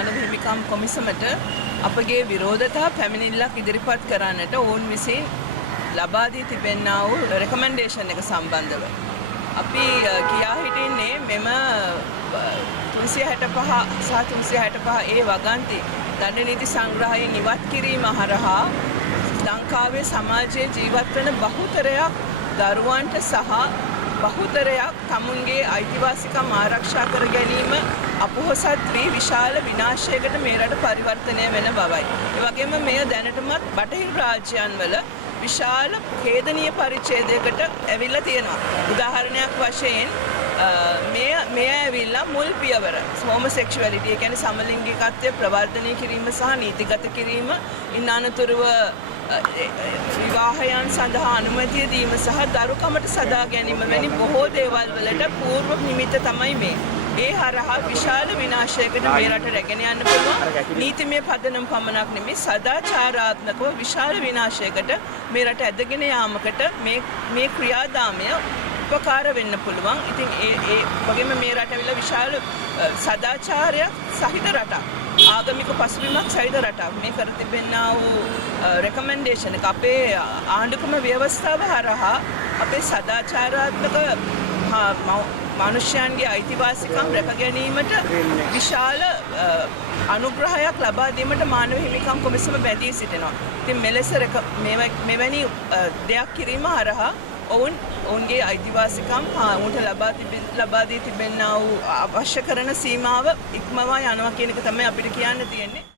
මානව හිමිකම් කොමිසමට අපගේ විරෝධතා පැමිණිල්ලක් ඉදිරිපත් කරන්නට ඔවුන් විසින් ලබා දී තිබෙනා වූ රෙකමෙන්ඩේෂන් එක සම්බන්ධව අපි කියා හිටින්නේ මෙම 365 සහ 365 ඒ වගන්ති දඬු නීති සංග්‍රහයෙන් ඉවත් කිරීම හරහා ලංකාවේ සමාජයේ ජීවත් වන බහුතරයක් දරුවන්ට සහ බහුතරයක් තමුන්ගේ අයිතිවාසිකම් ආරක්ෂා කර ගැනීම අපොහොසත් වී විශාල විනාශයකට මේ රට පරිවර්තනය වෙන බවයි. ඒ වගේම මෙය දැනටමත් බටහිර රාජ්‍යයන් වල විශාල ඛේදනීය පරිච්ඡේදයකට ඇවිල්ලා තියෙනවා. උදාහරණයක් වශයෙන් මේ ඇවිල්ලා මුල් පියවර හෝමොසෙක්ෂුවැලිටි ඒ කියන්නේ සමලිංගිකත්වය ප්‍රවර්ධනය කිරීම සහ නීතිගත කිරීම ඉන් අනතුරුව විවාහයන් සඳහා අනුමැතිය දීම සහ දරුකමට සදා ගැනීම වැනි බොහෝ දේවල් වලට పూర్ව නිමිත්ත තමයි මේ. ඒ හරහා විශාල විනාශයකට මේ රට රැගෙන යන්න පුළුවන්. නීතිමය පදනම පමණක් නෙමෙයි සදාචාරාත්මකව විශාල විනාශයකට මේ රට ඇදගෙන යාමකට මේ ක්‍රියාදාමය උපකාර වෙන්න පුළුවන්. ඉතින් ඒ වගේම මේ රට ඇවිල්ලා විශාල සදාචාරයක් සහිත රටක්. ආගමික පසුබිමක් සහිත රටක්. මේ කර තිබෙනා වූ රෙකමෙන්ඩේෂන් එක අපේ ආණ්ඩුක්‍රම ව්‍යවස්ථාව හරහා අපේ සදාචාරාත්මක මනුෂ්‍යයන්ගේ අයිතිවාසිකම් රැක ගැනීමට විශාල අනුග්‍රහයක් ලබා දීමට මානව හිමිකම් කොමිසම බැඳී සිටිනවා. ඉතින් මෙලෙස මෙවැනි දෙයක් කිරීම හරහා ඔවුන්ගේ අයිතිවාසිකම් ඔවුන්ට ලබා දී තිබෙනා වූ අවශ්‍ය කරන සීමාව ඉක්මවා යනවා කියන එක තමයි අපිට කියන්න තියෙන්නේ.